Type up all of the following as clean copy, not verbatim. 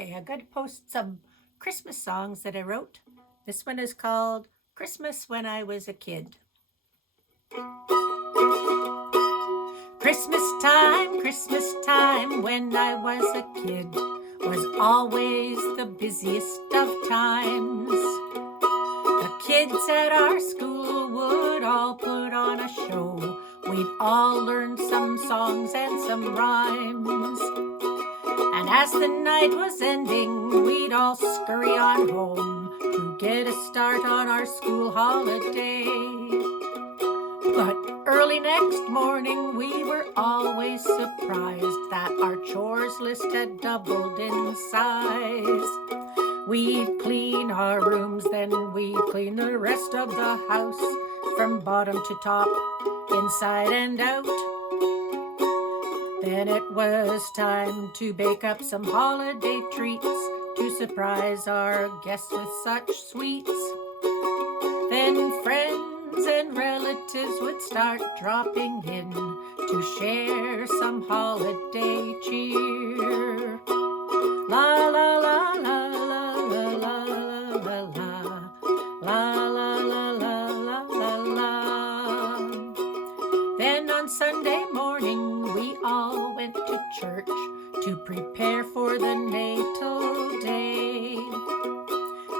Hi, I got to post some Christmas songs that I wrote. This one is called Christmas When I Was a Kid. Christmas time when I was a kid was always the busiest of times. The kids at our school would all put on a show. We'd all learn some songs and some rhymes. And as the night was ending, we'd all scurry on home to get a start on our school holiday. But early next morning, we were always surprised that our chores list had doubled in size. We'd clean our rooms, then we'd clean the rest of the house, from bottom to top, inside and out. Then it was time to bake up some holiday treats to surprise our guests with such sweets. Then friends and relatives would start dropping in to share some holiday cheer. La la la la la la la la la la la la la la la. Then on Sunday morning we all went to church to prepare for the natal day.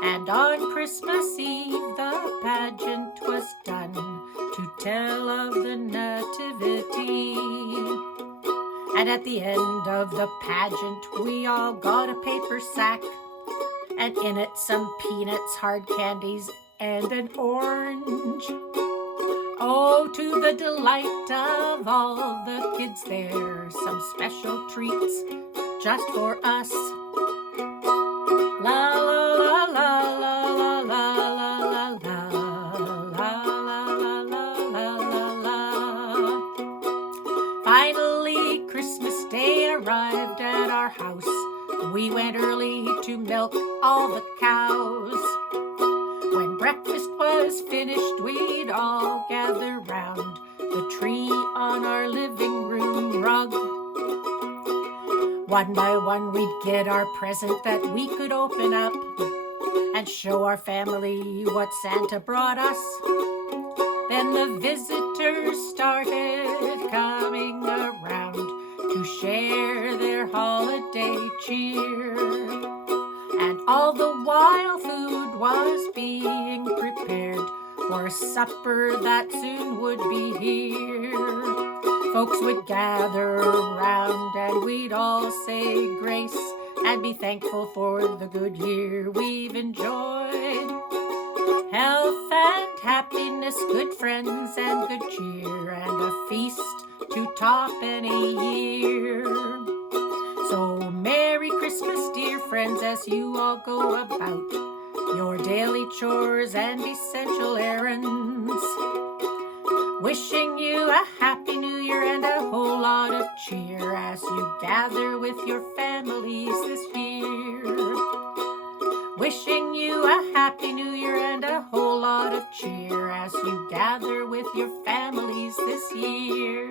And on Christmas Eve the pageant was done to tell of the nativity. And at the end of the pageant we all got a paper sack, and in it some peanuts, hard candies, and an orange. Oh, to the delight of all the kids there, some special treats just for us. La la la la la la la la la la la la la. Finally, Christmas Day arrived at our house. We went early to milk all the cows. When breakfast was finished, we'd all gather round the tree on our living room rug. One by one we'd get our present that we could open up and show our family what Santa brought us. Then the visitors started coming around to share their holiday cheer. And all the while food was being prepared for a supper that soon would be here. Folks would gather around and we'd all say grace and be thankful for the good year we've enjoyed. Health and happiness, good friends and good cheer, and a feast to top any year. So Merry Christmas, dear friends, as you all go about your daily chores and essential errands. Wishing you a happy new year and a whole lot of cheer as you gather with your families this year. Wishing you a happy new year and a whole lot of cheer as you gather with your families this year.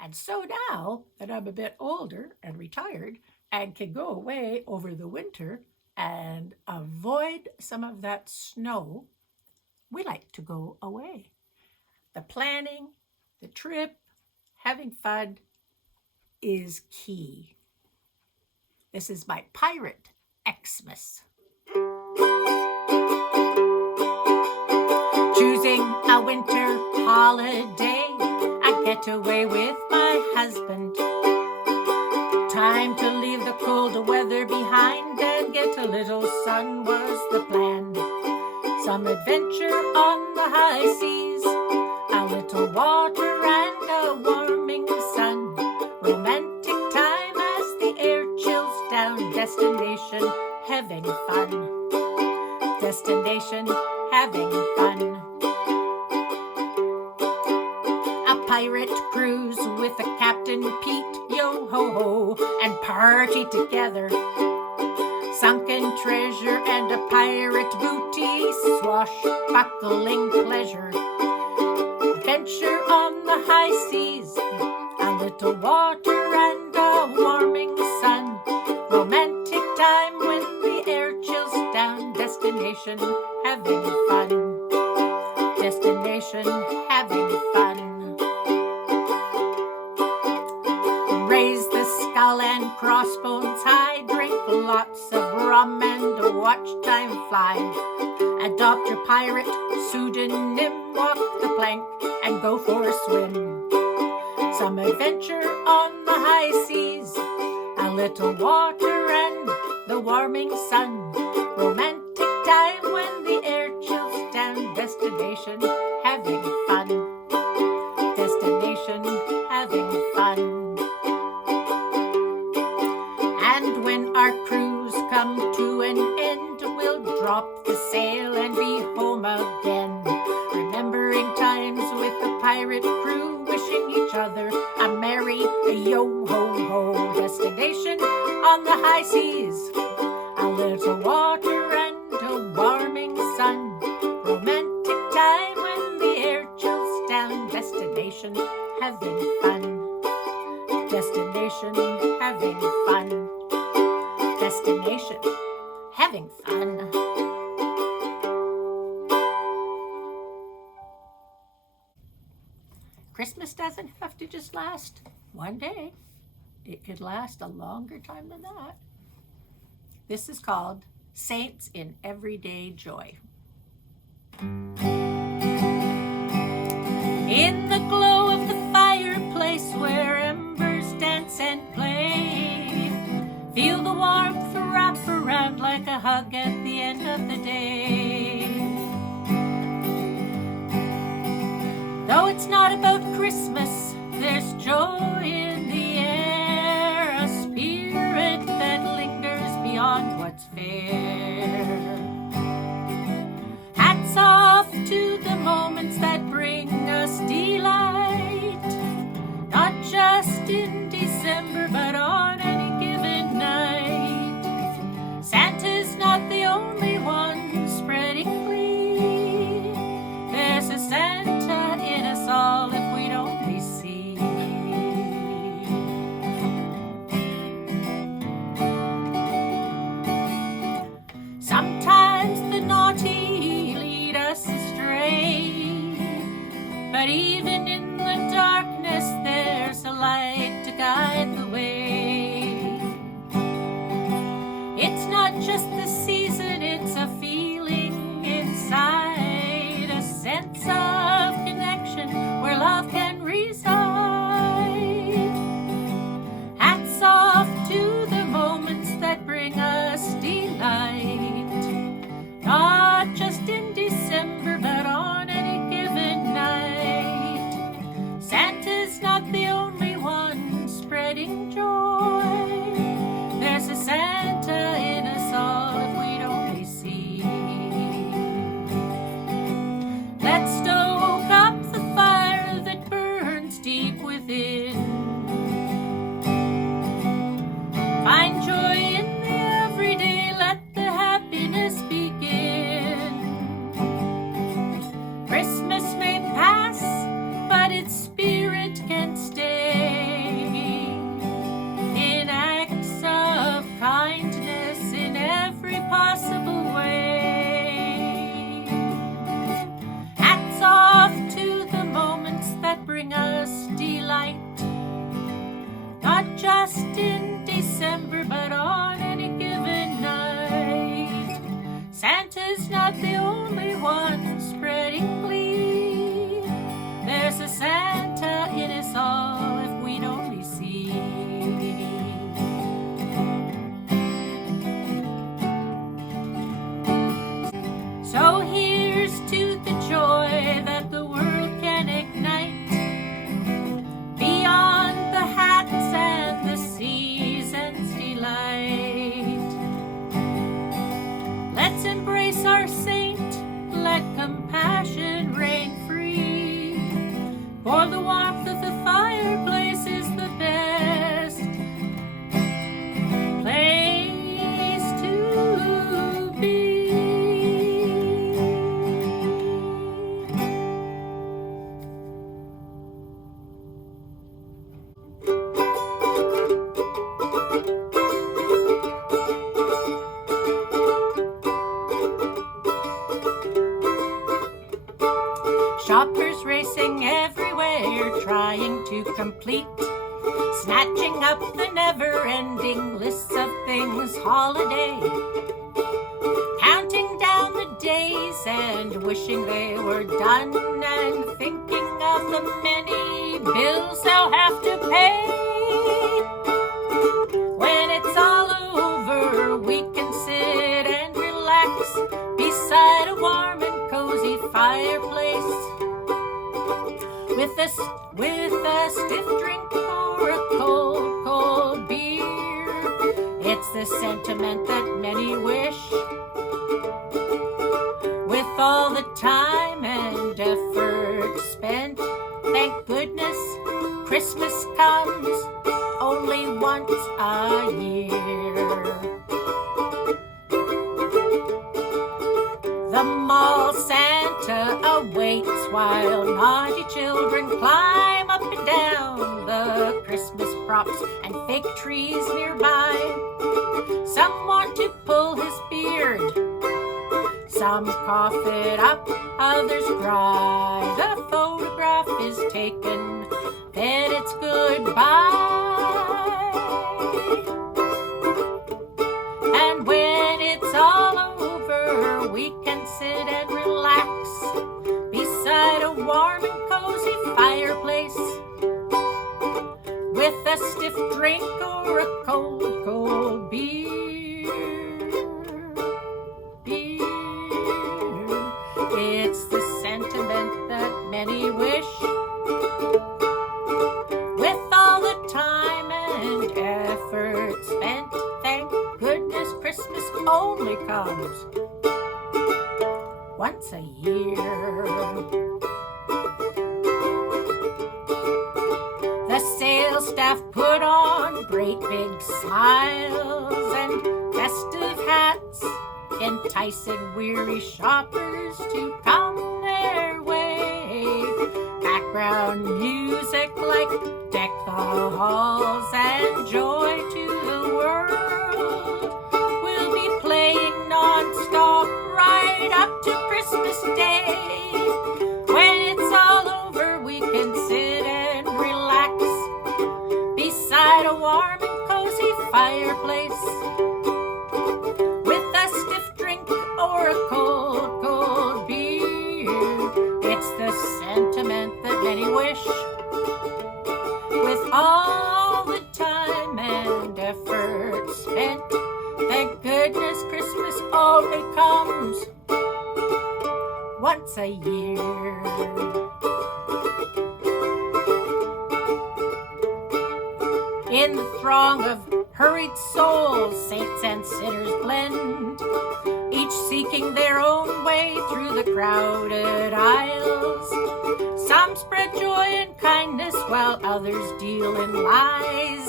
And so now that I'm a bit older and retired and can go away over the winter and avoid some of that snow, we like to go away. The planning, the trip, having fun is key. This is my Pirate Xmas. Choosing a winter holiday, a getaway with my husband. Time to leave the cold weather behind and get a little sun was the plan. Some adventure on the high seas, a little water and a warming sun. Romantic time as the air chills down. Destination having fun. Destination having fun. A pirate cruise with a Captain Pete, yo ho ho, and party together. Sunken treasure and a pirate booty, swashbuckling pleasure. Adventure on the high seas, a little little water and a warming sun. Romantic time when the air chills down. Destination having fun. Destination having fun. Raise the skull and crossbones high. Drink lots of rum and watch time fly. Adopt your pirate pseudonym. Walk the plank and go for a swim. Some adventure on the high seas. A little water and the warming sun. Romantic time when the air chills down. Destination having fun. Destination having fun. And when our cruise come to an end, we'll drop the sail and be home again. Remembering times with the pirate crew, wishing each other a merry yo-ho-ho. Destination on the high seas. A little water and a warming sun. Romantic time when the air chills down. Destination having fun. Destination having fun. Destination having fun. Christmas doesn't have to just last one day. It could last a longer time than that. This is called Saints in Everyday Joy. In the glow of the fireplace where embers dance and play, feel the warmth wrap around like a hug at the end of the day. Though it's not about Christmas, there's joy in the air, a spirit that lingers beyond what's fair. Hats off to the moments that bring us delight, not just in December, but on any given night. Santa's not the only one spreading glee. There's a Santa in us all if we'd only see. Sometimes the naughty lead us astray, but even in the darkness there's a light to guide the way. It's not just the season, it's a feeling inside, a sense of connection where love can reside. Hats off to the moments that bring us delight, not just in December, but on any given night. Santa's not the only one spreading joy. There's a Santa in us all if we'd only see. Let's stoke up the fire that burns deep within. Find joy in the everyday, let the happiness begin. Christmas may pass, but its spirit can stay. In acts of kindness in every possible way. Hats off to the moments that bring us delight, not just in December, but on any given night. Santa's not the only one spreading glee. There's a Santa in us all if we'd only see. So here's to the joy that the world can ignite, beyond the hats and the season's delight. Let's embrace our saint, let compassion reign free. Pour the warmth of the fire shoppers racing everywhere, trying to complete, snatching up the never-ending lists of things holiday, counting down the days and wishing they were done, and thinking of the many bills they'll have to pay. When it's all over, we can sit and relax beside a warm and cozy fireplace, with a stiff drink or a cold, cold beer. It's the sentiment that many wish. With all the time and effort spent, thank goodness Christmas comes only once a year. The mall Santa awaits while naughty children climb up and down the Christmas props and fake trees nearby. Some want to pull his beard, some cough it up, others cry. The photograph is taken, then it's goodbye. And when it's all over, we can sit and relax beside a warm and cozy fireplace, with a stiff drink or a cold, cold beer. It's the sentiment that many wish. With all the time and effort spent, thank goodness Christmas only comes once a year. The sales staff put on great big smiles and festive hats, enticing weary shoppers to come their way. Background music like Deck the Halls and Joy to the World will be playing non-stop right up to Christmas Day. When it's all over, we can sit and relax beside a warm and cozy fireplace, with a stiff drink or a cold, cold beer. It's the sentiment that many wish. With all the time and effort spent, thank goodness Christmas only comes once a year. In the throng of hurried souls, saints and sinners blend, each seeking their own way through the crowded aisles. Some spread joy and kindness while others deal in lies.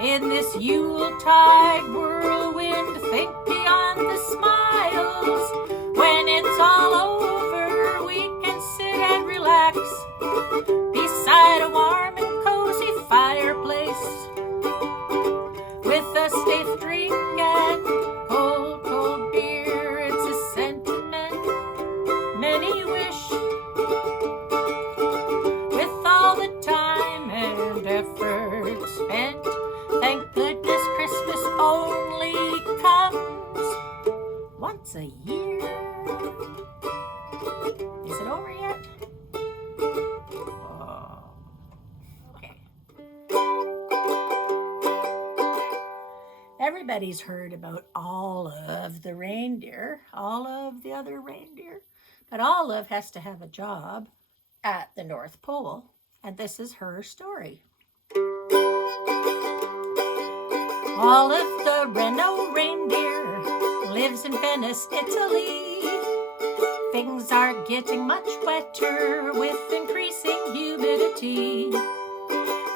In this Yuletide whirlwind, think beyond the smiles. When it's all over, we can sit and relax beside a warm and cozy fireplace, with a stiff drink and cold, cold beer. It's a sentiment many wish. With all the time and effort spent, thank goodness Christmas only comes once a year. Is it over yet? Oh. Okay. Everybody's heard about Olive the reindeer, Olive the other reindeer, but Olive has to have a job at the North Pole, and this is her story. Olive the Reno reindeer lives in Venice, Italy. Things are getting much wetter with increasing humidity.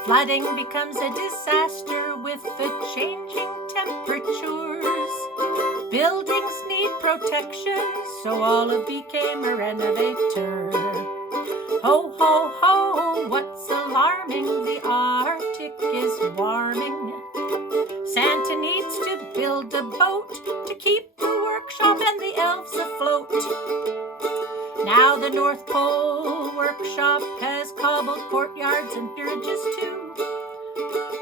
Flooding becomes a disaster with the changing temperatures. Buildings need protection, so Olive became a renovator. Ho, ho, ho, what's alarming? The Arctic is warming. Santa needs to build a boat to keep the workshop and the elves afloat. Now Now the North Pole Workshop has cobbled courtyards and bridges too.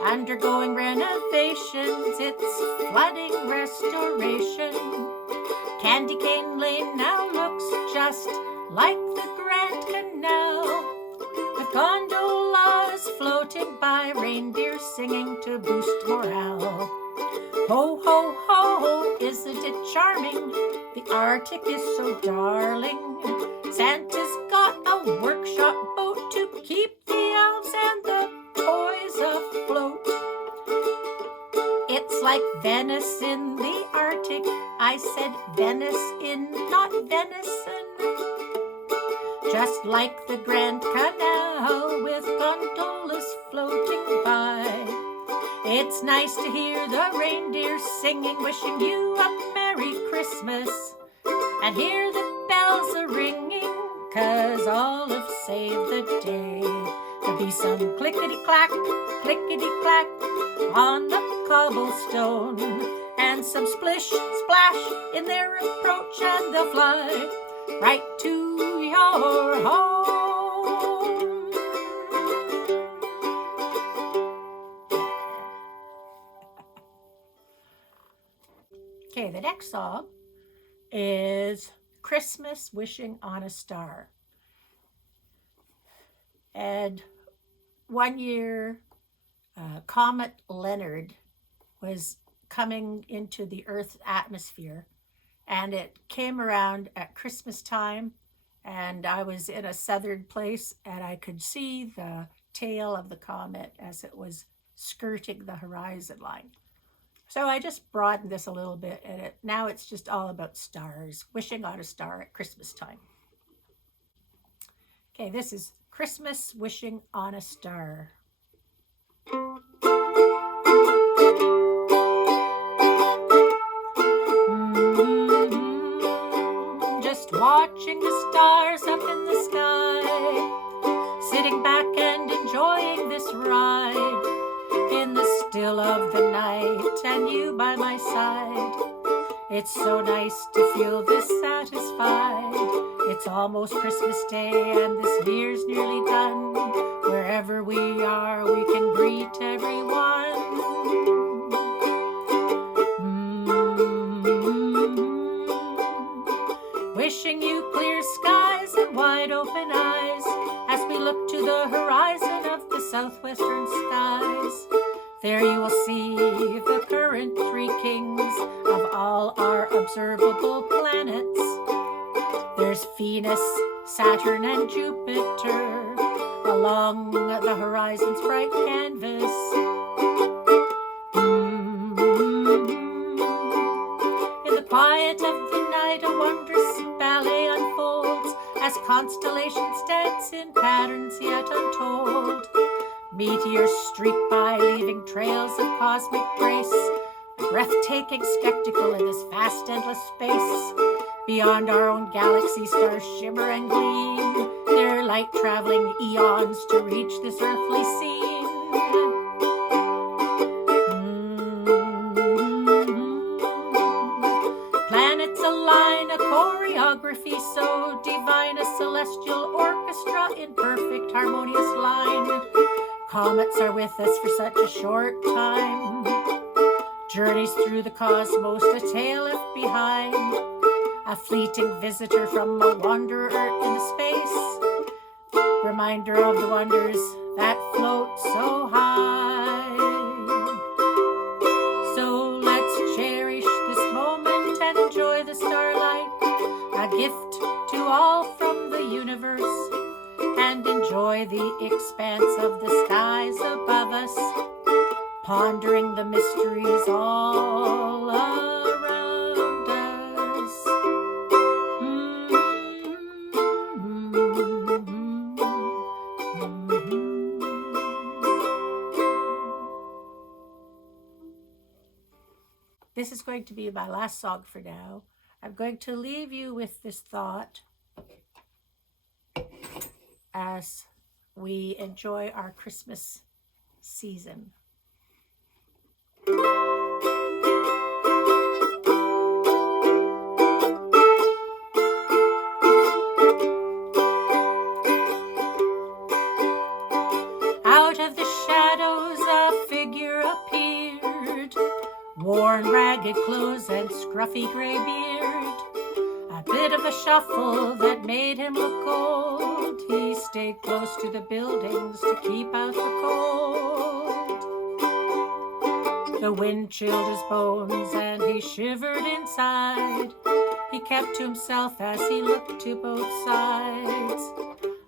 Undergoing renovations, it's flooding restoration. Candy Cane Lane now looks just like the Grand Canal, with gondolas floating by, reindeer singing to boost morale. Ho, ho, ho, isn't it charming? The Arctic is so darling. Santa's got a workshop boat to keep the elves and the toys afloat. It's like Venice in the Arctic. I said Venice in, not venison. Just like the Grand Canal with gondolas floating by. It's nice to hear the reindeer singing, wishing you a Merry Christmas. And hear the bells a-ringing, 'cause all have saved the day. There'll be some clickety-clack on the cobblestone, and some splish-splash in their approach, and they'll fly right to your home. Okay, the next song is Christmas Wishing on a Star. And one year, Comet Leonard was coming into the Earth's atmosphere, and it came around at Christmas time, and I was in a southern place, and I could see the tail of the comet as it was skirting the horizon line. So I just broadened this a little bit, and now it's just all about stars, wishing on a star at Christmas time. Okay, this is Christmas Wishing on a Star. Just watching the stars up in the sky, sitting back and enjoying this ride, in the still of the night, and you by my side. It's so nice to feel this satisfied. It's almost Christmas Day, and this year's nearly done. Wherever we are, we can greet everyone. Wishing you clear skies and wide open eyes, as we look to the horizon of the southwestern skies. There you will see the current three kings of all our observable planets. There's Venus, Saturn, and Jupiter along the horizon's bright canvas. In the quiet of the night, a wondrous ballet unfolds as constellations dance in patterns yet untold. Meteors streak by, leaving trails of cosmic grace, a breathtaking spectacle in this vast, endless space. Beyond our own galaxy, stars shimmer and gleam, their light traveling eons to reach this earthly scene. Planets align, a choreography so divine, a celestial orchestra in perfect harmonious line. Comets are with us for such a short time, journeys through the cosmos, a tale left behind, a fleeting visitor from a wanderer in space, reminder of the wonders that float so high. So let's cherish this moment and enjoy the starlight, a gift to all from the universe, and enjoy the expanse of the skies above us, pondering the mysteries all around us. This is going to be my last song for now. I'm going to leave you with this thought as we enjoy our Christmas season. scruffy gray beard, a bit of a shuffle that made him look old. He stayed close to the buildings to keep out the cold. The wind chilled his bones and he shivered inside. He kept to himself as he looked to both sides,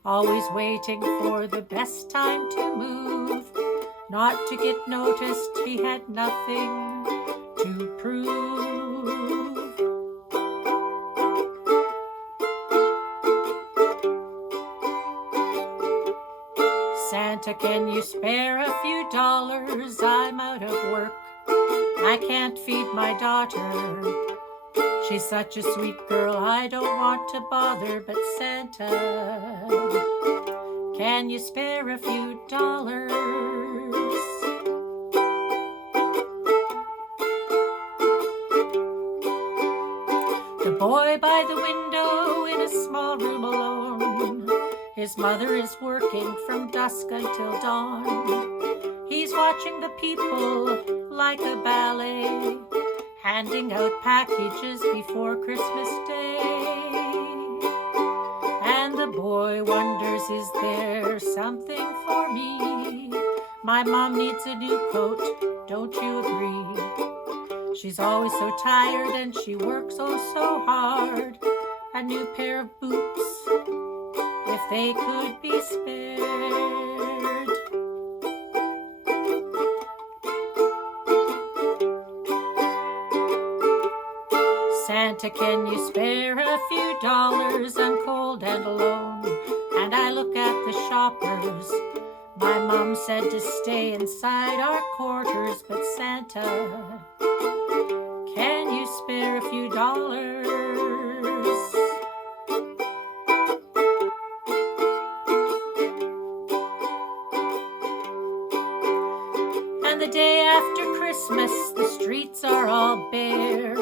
always waiting for the best time to move. Not to get noticed, he had nothing to prove. Santa, can you spare a few dollars? I'm out of work. I can't feed my daughter. She's such a sweet girl, I don't want to bother. But Santa, can you spare a few dollars? The boy by the window in a small room alone. His mother is working from dusk until dawn. He's watching the people like a ballet, handing out packages before Christmas Day. And the boy wonders, is there something for me? My mom needs a new coat, don't you agree? She's always so tired and she works oh so hard. A new pair of boots, if they could be spared. Santa, can you spare a few dollars? I'm cold and alone, and I look at the shoppers. My mom said to stay inside our quarters, but Santa, can you spare a few dollars? And the day after Christmas, the streets are all bare.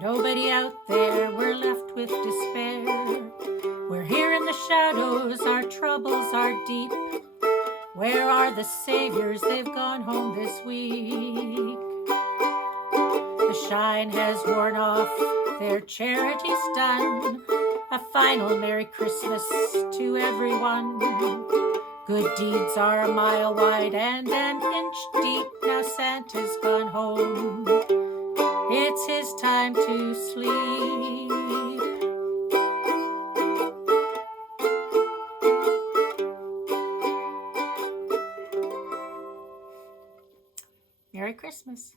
Nobody out there, we're left with despair. We're here in the shadows, our troubles are deep. Where are the saviors? They've gone home this week. The shine has worn off, their charity's done. A final Merry Christmas to everyone. Good deeds are a mile wide and an inch deep. Now Santa's gone home, it's his time to sleep. Merry Christmas.